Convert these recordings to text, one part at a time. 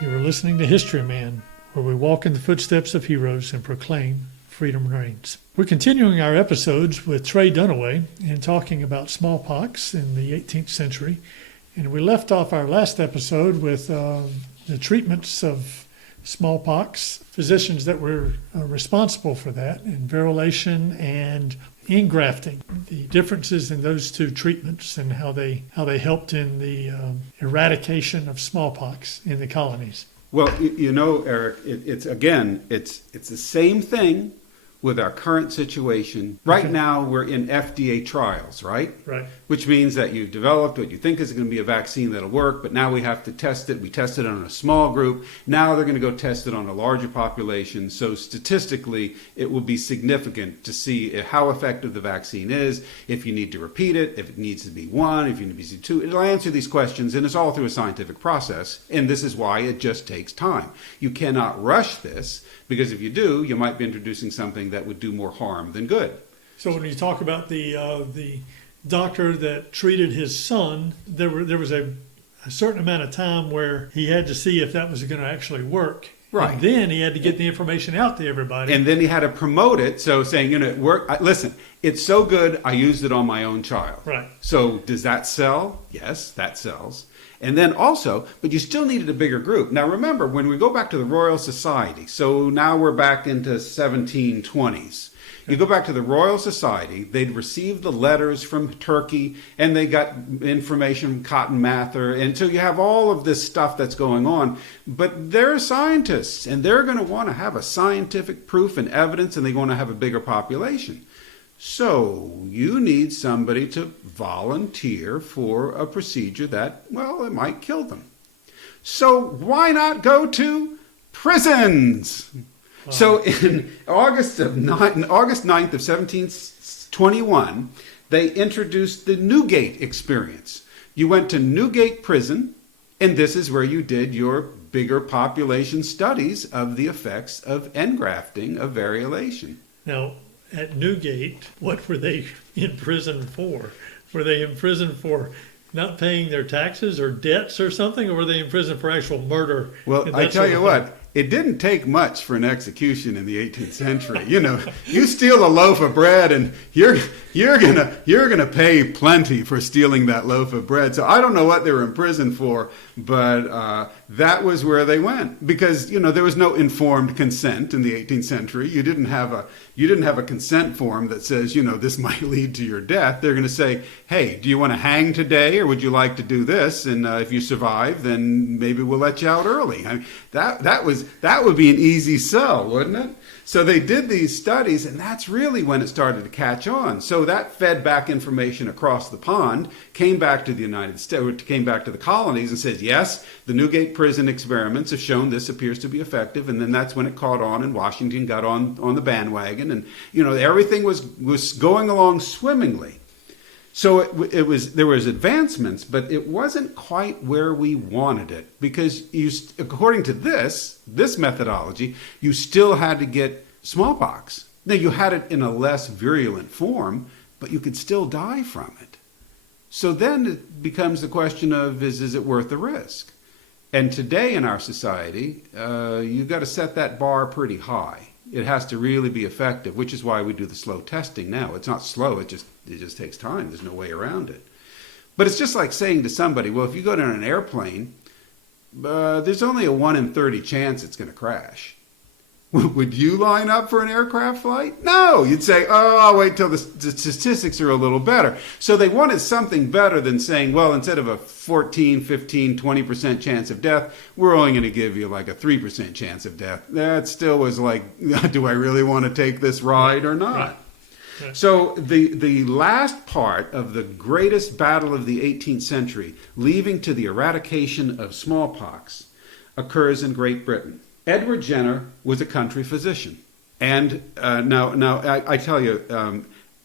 You are listening to Historyman, where we walk in the footsteps of heroes and proclaim freedom reigns. We're continuing our episodes with Trey Dunaway and talking about smallpox in the 18th century. And we left off our last episode with the treatments of smallpox, physicians that were responsible for that, and variolation and engrafting, the differences in those two treatments and how they helped in the eradication of smallpox in the colonies. Well, you know, Eric, it's the same thing with our current situation. Right now, we're in FDA trials, right? Right. Which means that you've developed what you think is going to be a vaccine that'll work, but now we have to test it. We tested it on a small group. Now they're going to go test it on a larger population. So statistically, it will be significant to see how effective the vaccine is, if you need to repeat it, if it needs to be one, if you need to be two. It'll answer these questions, and it's all through a scientific process. And this is why it just takes time. You cannot rush this, because if you do, you might be introducing something that would do more harm than good. So when you talk about the doctor that treated his son, there was a certain amount of time where he had to see if that was going to actually work. Right. And then he had to get the information out to everybody. And then he had to promote it, so saying, you know, it worked. Listen, it's so good, I used it on my own child. Right. So does that sell? Yes, that sells. And then also, but you still needed a bigger group. Now remember, when we go back to the Royal Society, so now we're back into 1720s. You go back to the Royal Society, they'd received the letters from Turkey, and they got information from Cotton Mather, and so you have all of this stuff that's going on. But they're scientists, and they're going to want to have a scientific proof and evidence, and they want to have a bigger population. So you need somebody to volunteer for a procedure that, well, it might kill them. So why not go to prisons? Wow. So in August 9th of 1721, they introduced the Newgate experience. You went to Newgate Prison, and this is where you did your bigger population studies of the effects of engrafting, of variolation. Now, at Newgate, what were they in prison for? Were they in prison for not paying their taxes or debts or something, or were they in prison for actual murder? Well, I tell you what, it didn't take much for an execution in the 18th century. You know, you steal a loaf of bread and you're gonna pay plenty for stealing that loaf of bread. So I don't know what they were in prison for, but that was where they went, because you know there was no informed consent in the 18th century. You didn't have a consent form that says, you know, this might lead to your death. They're going to say, hey, do you want to hang today, or would you like to do this? And if you survive, then maybe we'll let you out early. I mean, that would be an easy sell, wouldn't it? So they did these studies, and that's really when it started to catch on. So that fed back information across the pond, came back to the United States, came back to the colonies, and said, yes, the Newgate prison experiments have shown this appears to be effective. And then that's when it caught on, and Washington got on the bandwagon, and you know everything was going along swimmingly. So there was advancements, but it wasn't quite where we wanted it, because according to this methodology, you still had to get smallpox. Now you had it in a less virulent form, but you could still die from it. So then it becomes the question of is it worth the risk? And today in our society, you've got to set that bar pretty high. It has to really be effective, which is why we do the slow testing now. It's not slow, it just takes time. There's no way around it. But it's just like saying to somebody, well, if you go down an airplane, there's only a 1 in 30 chance it's going to crash. Would you line up for an aircraft flight? No, you'd say, oh, I'll wait till the statistics are a little better. So they wanted something better than saying, well, instead of a 14, 15, 20% chance of death, we're only going to give you like a 3% chance of death. That still was like, do I really want to take this ride or not? Right. Right. So the last part of the greatest battle of the 18th century, leading to the eradication of smallpox, occurs in Great Britain. Edward Jenner was a country physician. And now I tell you,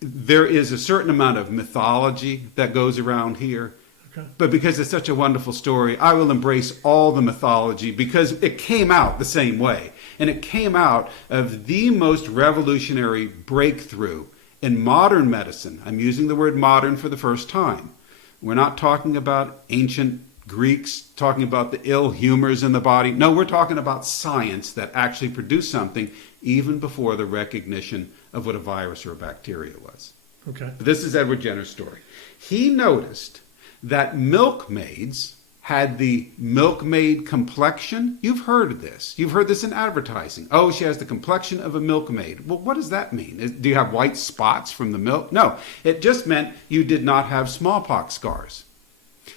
there is a certain amount of mythology that goes around here. Okay. But because it's such a wonderful story, I will embrace all the mythology, because it came out the same way. And it came out of the most revolutionary breakthrough in modern medicine. I'm using the word modern for the first time. We're not talking about ancient Greeks talking about the ill humors in the body. No, we're talking about science that actually produced something even before the recognition of what a virus or a bacteria was. Okay. This is Edward Jenner's story. He noticed that milkmaids had the milkmaid complexion. You've heard of this. You've heard this in advertising. Oh, she has the complexion of a milkmaid. Well, what does that mean? Do you have white spots from the milk? No, it just meant you did not have smallpox scars.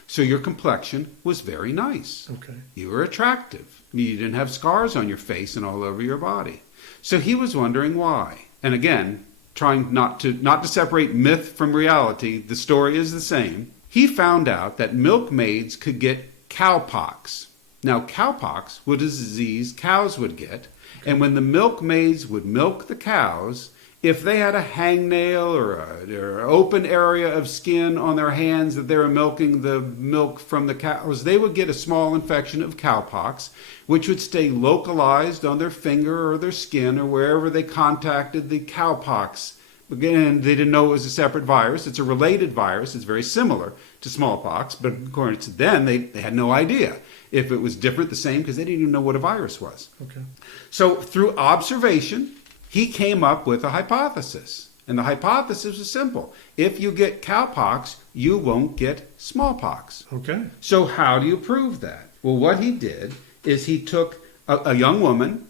So your complexion was very nice. Okay. You were attractive. You didn't have scars on your face and all over your body. So he was wondering why. And again, trying not to separate myth from reality, the story is the same. He found out that milkmaids could get cowpox. Now, cowpox was a disease cows would get, and when the milkmaids would milk the cows, if they had a hangnail or an open area of skin on their hands that they were milking the milk from the cows, they would get a small infection of cowpox, which would stay localized on their finger or their skin or wherever they contacted the cowpox. Again, they didn't know it was a separate virus. It's a related virus. It's very similar to smallpox, but according to them, they had no idea if it was different, the same, because they didn't even know what a virus was. Okay. So through observation, he came up with a hypothesis. And the hypothesis is simple. If you get cowpox, you won't get smallpox. Okay. So how do you prove that? Well, what he did is he took a young woman,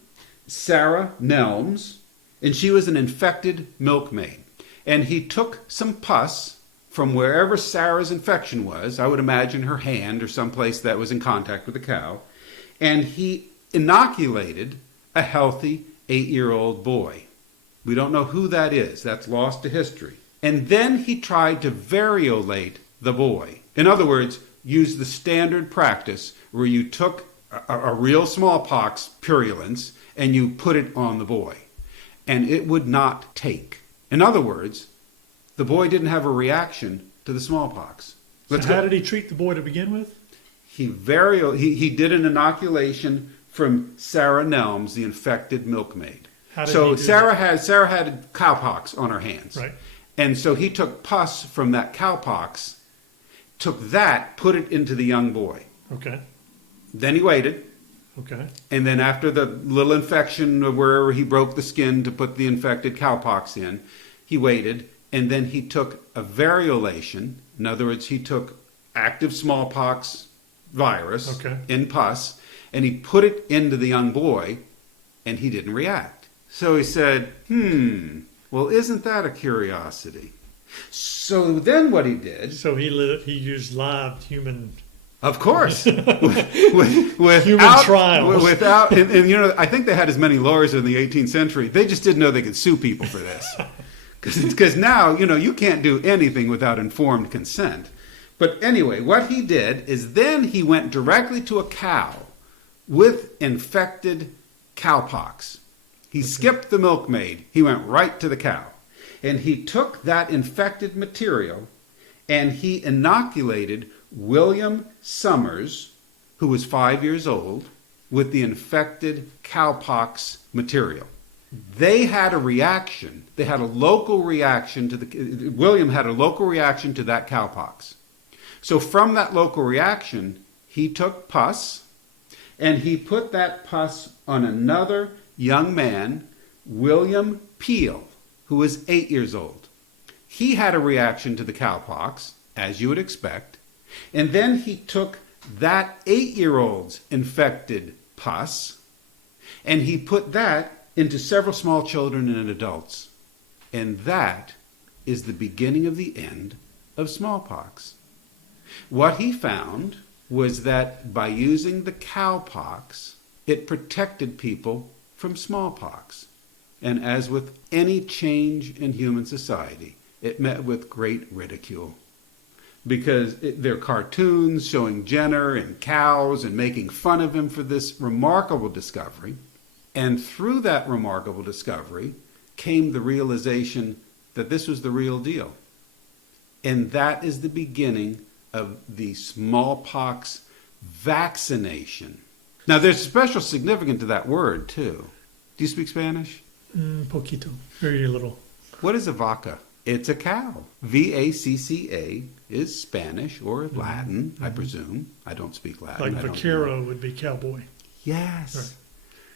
Sarah Nelms, and she was an infected milkmaid. And he took some pus from wherever Sarah's infection was, I would imagine her hand or someplace that was in contact with the cow, and he inoculated a healthy 8-year-old boy. We don't know who that is. That's lost to history. And then he tried to variolate the boy. In other words, use the standard practice where you took a real smallpox purulence and you put it on the boy. And it would not take. In other words, the boy didn't have a reaction to the smallpox. So how did he treat the boy to begin with? He did an inoculation from Sarah Nelms, the infected milkmaid. So Sarah had cowpox on her hands. Right. And so he took pus from that cowpox, took that, put it into the young boy. Okay. Then he waited. Okay. And then after the little infection of wherever he broke the skin to put the infected cowpox in, he waited. And then he took a variolation. In other words, he took active smallpox virus in pus, and he put it into the young boy, and he didn't react. So he said, well, isn't that a curiosity? So then what he did... So he used live human... Of course. Human trials. And I think they had as many lawyers in the 18th century. They just didn't know they could sue people for this. Because now, you can't do anything without informed consent. But anyway, what he did is then he went directly to a cow with infected cowpox. He skipped the milkmaid. He went right to the cow. And he took that infected material and he inoculated William Summers, who was 5 years old, with the infected cowpox material. They had a reaction. They had a local reaction to William had a local reaction to that cowpox. So from that local reaction, he took pus and he put that pus on another young man, William Peel, who was 8 years old. He had a reaction to the cowpox, as you would expect. And then he took that 8-year-old's infected pus and he put that into several small children and adults. And that is the beginning of the end of smallpox. What he found was that by using the cowpox, it protected people from smallpox. And as with any change in human society, it met with great ridicule. Because they're cartoons showing Jenner and cows and making fun of him for this remarkable discovery. And through that remarkable discovery came the realization that this was the real deal. And that is the beginning of the smallpox vaccination. Now, there's special significance to that word, too. Do you speak Spanish? Poquito. Very little. What is a vaca It's a cow. Vacca is Spanish or Latin, I presume. I don't speak Latin. Like I don't vaquero would be cowboy. Yes. Right.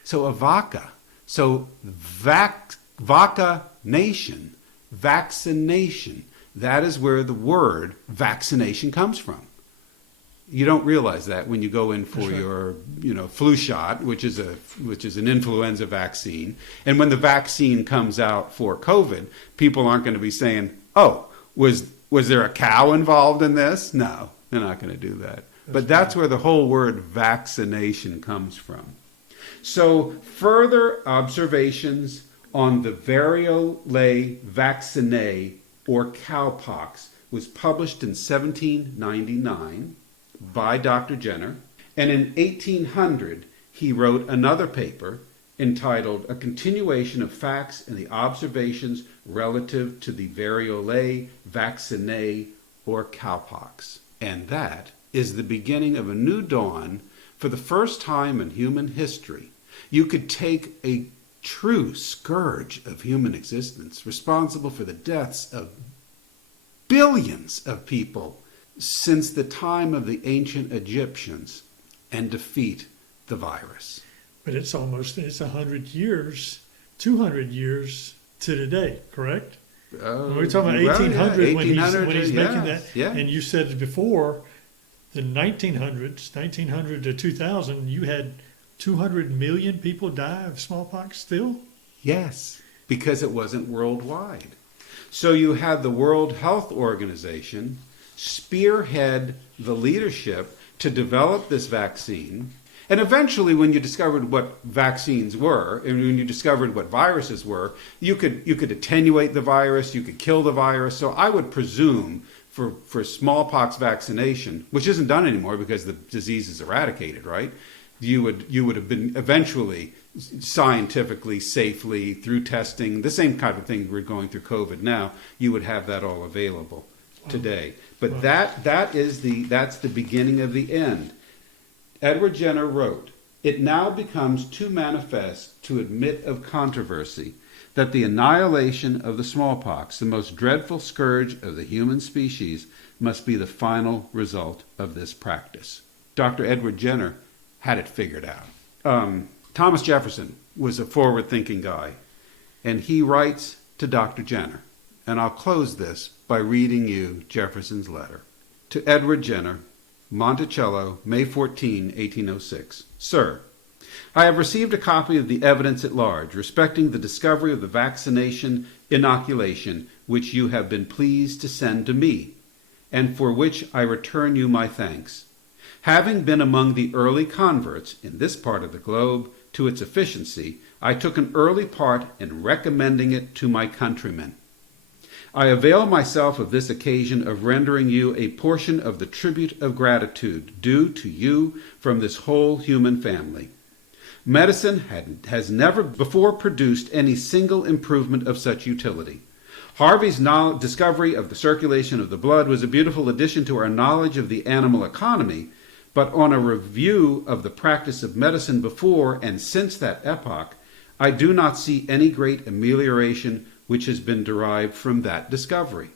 So a vaca. So vaca nation, vaccination. That is where the word vaccination comes from. You don't realize that when you go in for your, flu shot, which is an influenza vaccine. And when the vaccine comes out for COVID, people aren't going to be saying, "Oh, was there a cow involved in this?" No, they're not going to do that. But that's where the whole word vaccination comes from. So further observations on the variolae vaccinae, or cowpox, was published in 1799 by Dr. Jenner, and in 1800 he wrote another paper entitled A Continuation of Facts and the Observations Relative to the Variolae Vaccinae, or cowpox. And that is the beginning of a new dawn. For the first time in human history, you could take a true scourge of human existence, responsible for the deaths of billions of people since the time of the ancient Egyptians, and defeat the virus. But it's 100 years, 200 years to today, correct? We're talking about 1800 when he's making that. Yeah. And you said before, the 1900 to 2000, you had 200 million people die of smallpox still? Yes, because it wasn't worldwide. So you had the World Health Organization spearhead the leadership to develop this vaccine. And eventually, when you discovered what vaccines were, and when you discovered what viruses were, you could attenuate the virus, you could kill the virus. So I would presume for smallpox vaccination, which isn't done anymore because the disease is eradicated, right? You would have been eventually scientifically, safely, through testing, the same kind of thing we're going through COVID now, you would have that all available today. But that's the beginning of the end. Edward Jenner wrote, "It now becomes too manifest to admit of controversy that the annihilation of the smallpox, the most dreadful scourge of the human species, must be the final result of this practice." Dr. Edward Jenner had it figured out. Thomas Jefferson was a forward-thinking guy, and he writes to Dr. Jenner, and I'll close this by reading you Jefferson's letter. To Edward Jenner, Monticello, May 14, 1806. Sir, I have received a copy of the evidence at large respecting the discovery of the vaccination inoculation which you have been pleased to send to me, and for which I return you my thanks. Having been among the early converts in this part of the globe to its efficiency, I took an early part in recommending it to my countrymen. I avail myself of this occasion of rendering you a portion of the tribute of gratitude due to you from this whole human family. Medicine has never before produced any single improvement of such utility. Harvey's discovery of the circulation of the blood was a beautiful addition to our knowledge of the animal economy, but on a review of the practice of medicine before and since that epoch, I do not see any great amelioration which has been derived from that discovery.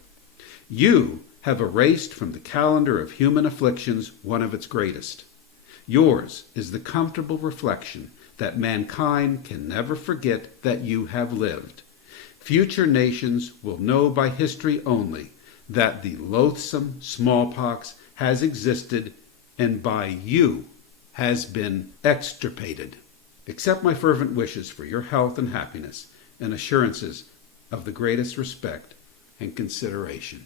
You have erased from the calendar of human afflictions one of its greatest. Yours is the comfortable reflection that mankind can never forget that you have lived. Future nations will know by history only that the loathsome smallpox has existed and by you has been extirpated. Accept my fervent wishes for your health and happiness and assurances of the greatest respect and consideration.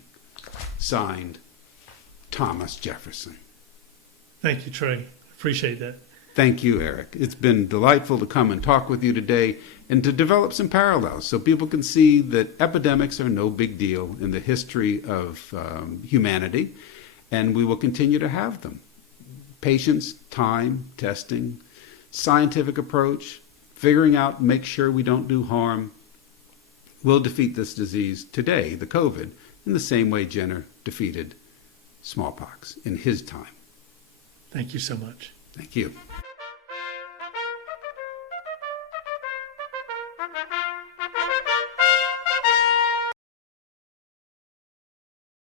Signed, Thomas Jefferson. Thank you, Trey. Appreciate that. Thank you, Eric. It's been delightful to come and talk with you today and to develop some parallels so people can see that epidemics are no big deal in the history of humanity, and we will continue to have them. Patience, time, testing, scientific approach, figuring out, make sure we don't do harm, will defeat this disease today, the COVID, in the same way Jenner defeated smallpox in his time. Thank you so much. Thank you.